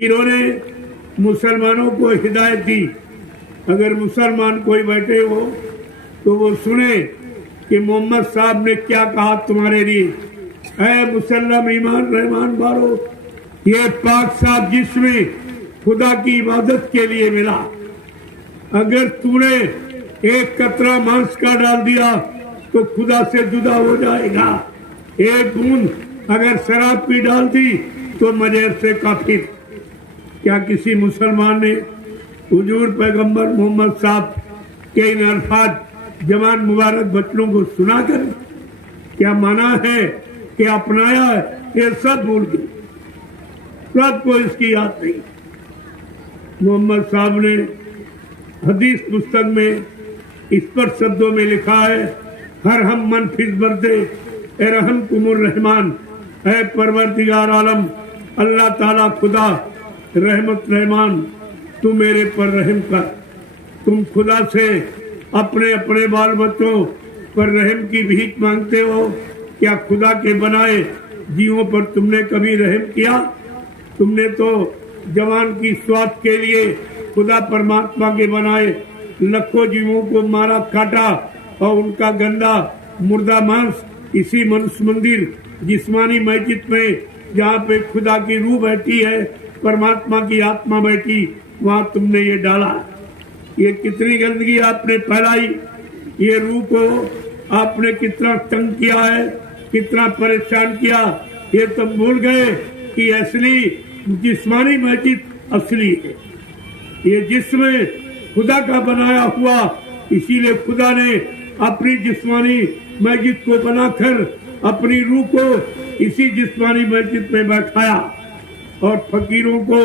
इन्होंने मुसलमानों को हिदायत दी, अगर मुसलमान कोई बैठे हो तो वो सुने कि मोहम्मद साहब ने क्या कहा तुम्हारे लिए। ऐ मुसल्लम ईमान रहमान वालों, ये पाक साहब जिसमें खुदा की इबादत के लिए मिला, अगर तूने एक कतरा मांस का डाल दिया तो खुदा से जुदा हो जाएगा। एक बूंद अगर शराब की डाल दी तो मजहब से काफिर। क्या किसी मुसलमान ने हुजूर पैगंबर मोहम्मद साहब के इन अल्फाज जवान मुबारक बच्चों को सुनाकर क्या माना है कि अपनाया है? ये सब भूल गए, सबको इसकी याद नहीं। मोहम्मद साहब ने हदीस पुस्तक में इस पर शब्दों में लिखा है, हर हम मन फिज बरदे ए रहम कुमुर रहमान, है परवरदिगार आलम अल्लाह ताला खुदा रहमत रहमान, तू मेरे पर रहम कर। तुम खुदा से अपने अपने बाल बच्चों पर रहम की भीख मांगते हो, क्या खुदा के बनाए जीवों पर तुमने कभी रहम किया? तुमने तो जवान की स्वाद के लिए खुदा परमात्मा के बनाए लाखों जीवों को मारा काटा और उनका गंदा मुर्दा मांस इसी मनुष्य मंदिर जिस्मानी मस्जिद में, जहाँ पे खुदा की रूह बैठी है, परमात्मा की आत्मा बैठी, वहाँ तुमने ये डाला। ये कितनी गंदगी आपने फैलाई, ये रूह को आपने कितना तंग किया है, कितना परेशान किया। ये तुम भूल गए कि असली जिस्मानी मस्जिद असली है, ये जिसमें खुदा का बनाया हुआ, इसीलिए खुदा ने अपनी जिस्मानी मस्जिद को बनाकर अपनी रूह को इसी जिस्मानी मस्जिद में बैठाया और फकीरों को,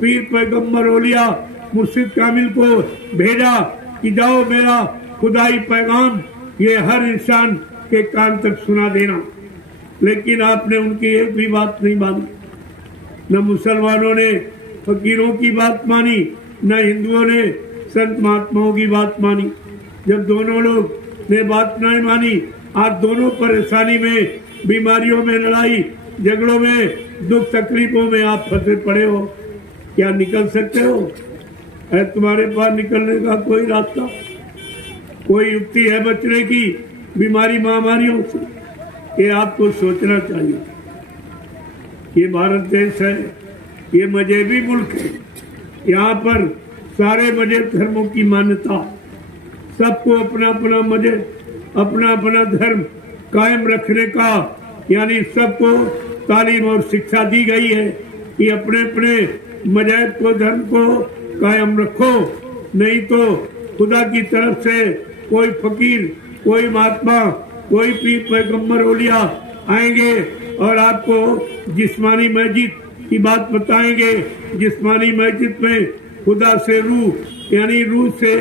पीर पैगम्बर औलिया मुर्शिद कामिल को भेजा कि जाओ मेरा खुदाई पैगाम ये हर इंसान के कान तक सुना देना। लेकिन आपने उनकी एक भी बात नहीं मानी। न मुसलमानों ने फकीरों की बात मानी, न हिंदुओं ने संत महात्माओं की बात मानी। जब दोनों लोग ने बात नहीं मानी, आज दोनों परेशानी में, बीमारियों में, लड़ाई झगड़ों में, दुख तकलीफों में आप फंसे पड़े हो। क्या निकल सकते हो? है तुम्हारे पास निकलने का कोई रास्ता, कोई युक्ति है बचने की बीमारी महामारियों से? ये आपको सोचना चाहिए। ये भारत देश है, ये मजहबी मुल्क है, यहाँ पर सारे मजहब धर्मों की मान्यता, सबको अपना अपना मजहब, अपना अपना धर्म कायम रखने का, यानी सबको तालीम और शिक्षा दी गई है कि अपने अपने मजहब को, धर्म को कायम रखो, नहीं तो खुदा की तरफ से कोई फकीर, कोई महात्मा, कोई पीर पैगम्बर औलिया आएंगे और आपको जिस्मानी मस्जिद की बात बताएंगे। जिस्मानी मस्जिद में खुदा से रूह, यानी रूह से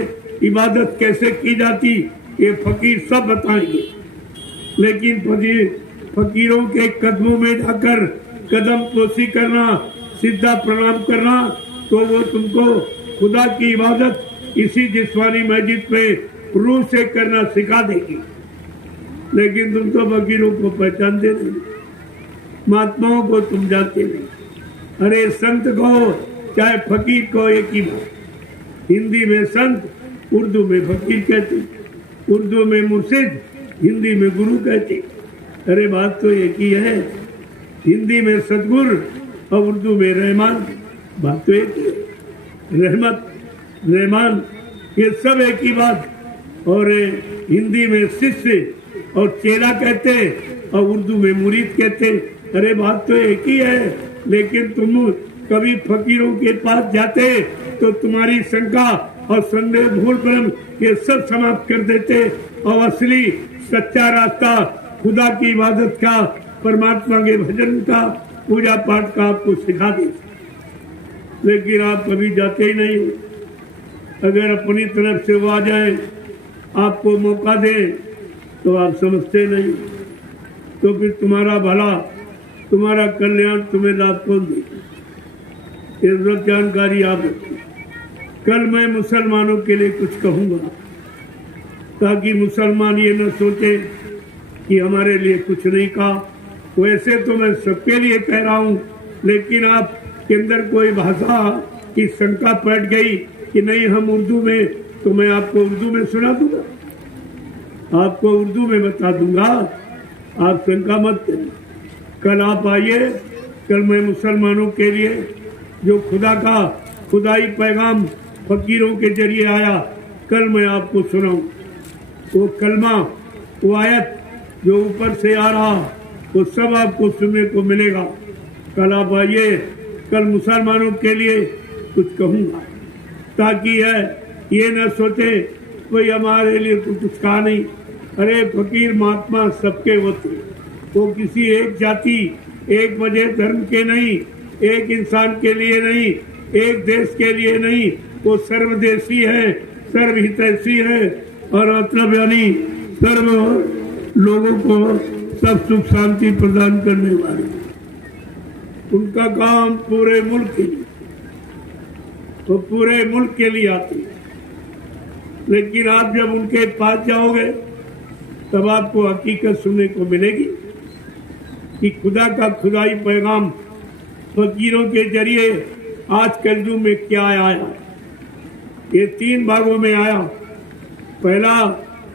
इबादत कैसे की जाती, ये फकीर सब बताएंगे। लेकिन फकीरों के कदमों में जाकर कदम पोसी करना, सीधा प्रणाम करना, तो वो तुमको खुदा की इबादत इसी जिस्मानी मस्जिद में रूह से करना सिखा देगी। लेकिन तुम तो फकीरों को पहचानते नहीं, महात्माओं को तुम जानते नहीं। अरे संत को चाहे फकीर को एक ही बात, हिंदी में संत, उर्दू में फकीर कहते, उर्दू में मुर्शिद, हिंदी में गुरु कहते। अरे बात तो एक ही है, हिंदी में सतगुरु और उर्दू में रहमान, बात तो एक ही है। रहमत, रहमान, ये सब एक ही बात। और हिंदी में शिष्य और चेला कहते और उर्दू में मुरीद कहते। अरे बात तो एक ही है, लेकिन तुम कभी फकीरों के पास जाते तो तुम्हारी शंका और संदेह, भूल भ्रम ये सब समाप्त कर देते और असली सच्चा रास्ता खुदा की इबादत का, परमात्मा के भजन का, पूजा पाठ का आपको सिखा देते। लेकिन आप कभी जाते ही नहीं। अगर अपनी तरफ से वो आ जाए, आपको मौका दे, तो आप समझते नहीं, तो फिर तुम्हारा भला, तुम्हारा कल्याण, तुम्हें लाभ कौन देगा? ये सब जानकारी आप रखिए। कल मैं मुसलमानों के लिए कुछ कहूँगा ताकि मुसलमान ये न सोचे कि हमारे लिए कुछ नहीं कहा। वैसे तो मैं सबके लिए कह रहा हूँ, लेकिन आप के अंदर कोई भाषा की शंका पड़ गई कि नहीं हम उर्दू में, तो मैं आपको उर्दू में सुना दूंगा, आपको उर्दू में बता दूंगा, आप शंका मत करिए। कल आप आइए, कल मैं मुसलमानों के लिए जो खुदा का खुदाई पैगाम फकीरों के जरिए आया, कल मैं आपको सुनाऊं। वो कलमा, वो आयत जो ऊपर से आ रहा, वो सब आपको सुनने को मिलेगा। कल आप आइए, कल मुसलमानों के लिए कुछ कहूँगा, ताकि ये न सोचे कोई हमारे लिए तो कुछ कहा नहीं। अरे फकीर महात्मा सबके होते, वो किसी एक जाति, एक वजह धर्म के नहीं, एक इंसान के लिए नहीं, एक देश के लिए नहीं, वो सर्वदेशी है, सर्वहितैषी है, और मतलब यानी सर्व लोगों को सब सुख शांति प्रदान करने वाले। उनका काम पूरे मुल्क के लिए, वो पूरे मुल्क के लिए आते हैं। लेकिन आप जब उनके पास जाओगे तब आपको हकीकत सुनने को मिलेगी कि खुदा का खुदाई पैगाम फकीरों के जरिए आज कलजू में क्या आया। ये 3 भागों में आया। पहला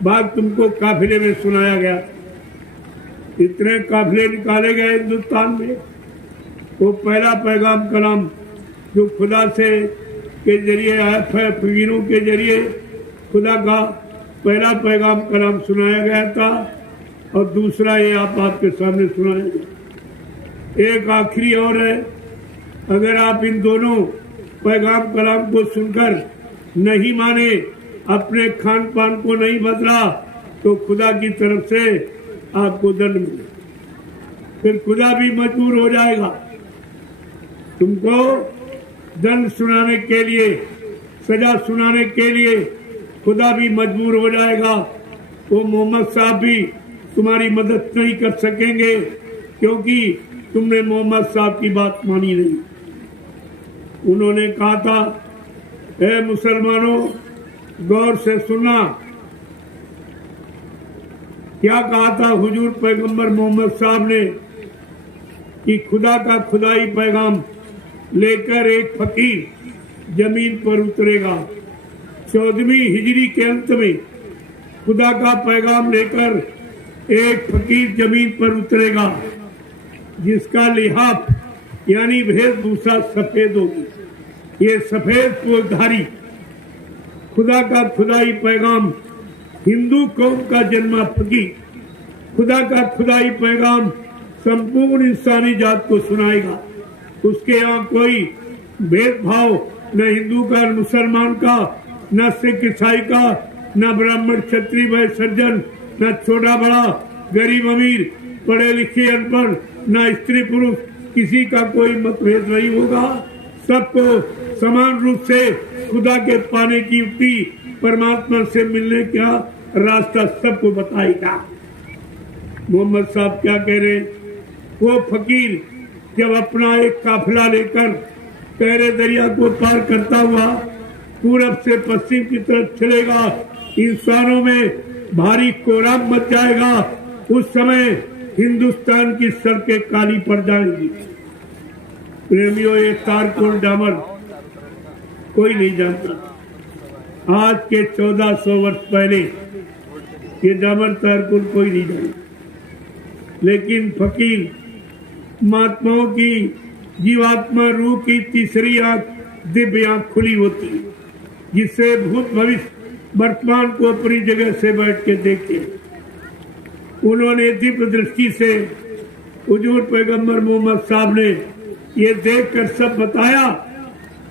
भाग तुमको काफिले में सुनाया गया, इतने काफिले निकाले गए हिंदुस्तान में। वो पहला पैगाम कलाम जो खुदा से के जरिए आया, फकीरों के जरिए खुदा का पहला पैगाम कलाम सुनाया गया था, और दूसरा ये आपके सामने सुनाया गया। एक आखिरी और है, अगर आप इन दोनों पैगाम कलाम को सुनकर नहीं माने, अपने खान पान को नहीं बदला, तो खुदा की तरफ से आपको दंड मिले। फिर खुदा भी मजबूर हो जाएगा तुमको दंड सुनाने के लिए, सजा सुनाने के लिए खुदा भी मजबूर हो जाएगा। वो मोहम्मद साहब भी तुम्हारी मदद नहीं कर सकेंगे, क्योंकि तुमने मोहम्मद साहब की बात मानी नहीं। उन्होंने कहा था, ए मुसलमानों गौर से सुनना, क्या कहा था हुजूर पैगंबर मोहम्मद साहब ने कि खुदा का खुदाई पैगाम लेकर एक फकीर जमीन पर उतरेगा। 14वीं हिजरी के अंत में खुदा का पैगाम लेकर एक फकीर जमीन पर उतरेगा, जिसका लिहाफ यानी वेशभूषा सफेद होगी। ये सफेद पोलधारी खुदा का खुदाई पैगाम हिंदू कौम का जन्मा फकीर खुदा का खुदाई पैगाम संपूर्ण इंसानी जात को सुनाएगा। उसके यहाँ कोई भेदभाव न हिंदू का, न मुसलमान का, न सिख ईसाई का, न ब्राह्मण क्षत्रिय वैश्य सज्जन, न छोटा बड़ा, गरीब अमीर, पढ़े लिखे अनपढ़, न स्त्री पुरुष, किसी का कोई मतभेद नहीं होगा। सबको समान रूप से खुदा के पाने की युक्ति, परमात्मा से मिलने का रास्ता सबको बताएगा। मोहम्मद साहब क्या कह रहे, वो फकीर जब अपना एक काफिला लेकर गहरे दरिया को पार करता हुआ पूरब से पश्चिम की तरफ चलेगा, इंसानों में भारी कोहराम मच जाएगा। उस समय हिंदुस्तान की सड़कें काली पड़ जाएंगी। प्रेमियों, ये तारकुल डामर कोई नहीं जानता। आज के 1400 वर्ष पहले ये डामर तारकुल कोई नहीं जानता, लेकिन फकीर महात्माओं की जीवात्मा रूह की तीसरी आंख, दिव्य आंख खुली होती है, जिससे भूत भविष्य वर्तमान को अपनी जगह से बैठ के देखते हैं। उन्होंने दिव्य दृष्टि से हुजूर पैगंबर मोहम्मद साहब ने ये देखकर सब बताया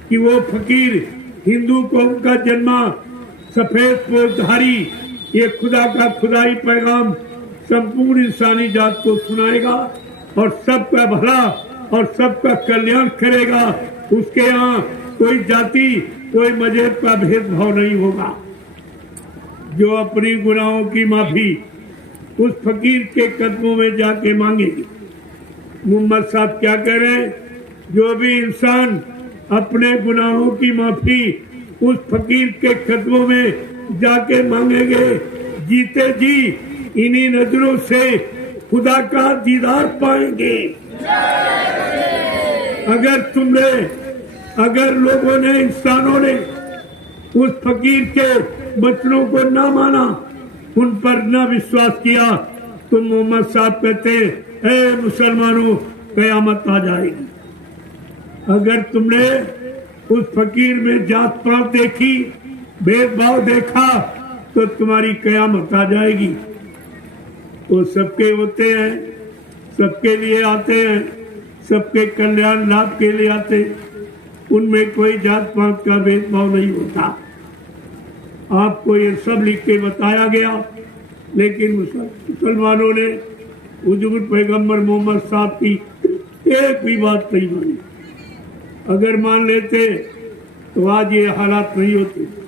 कि वो फकीर हिंदू कौम का जन्मा सफेद पोलधारी ये खुदा का खुदाई पैगाम संपूर्ण इंसानी जात को सुनाएगा और सबका भला और सबका कल्याण करेगा। उसके यहाँ कोई जाति, कोई मजहब का भेदभाव नहीं होगा। जो अपनी गुनाहों की माफी उस फकीर के कदमों में जाके मांगेगी। मोहम्मद साहब क्या कह रहे हैं, जो भी इंसान अपने गुनाहों की माफी उस फकीर के कदमों में जाके मांगेंगे, जीते जी इन्हीं नजरों से खुदा का दीदार पाएंगे। अगर लोगों ने, इंसानों ने उस फकीर के वचनों को ना माना, उन पर न विश्वास किया, तो मोहम्मद साहब कहते, ए मुसलमानों, कयामत आ जाएगी। अगर तुमने उस फकीर में जात पात देखी, भेदभाव देखा, तो तुम्हारी कयामत आ जाएगी। वो सबके होते हैं, सबके लिए आते हैं, सबके कल्याण लाभ के लिए आते हैं, उनमें कोई जात पात का भेदभाव नहीं होता। आपको ये सब लिख के बताया गया, लेकिन मुसलमानों ने हुजूर पैगंबर मोहम्मद साहब की एक भी बात नहीं मानी। अगर मान लेते तो आज ये हालात नहीं होते।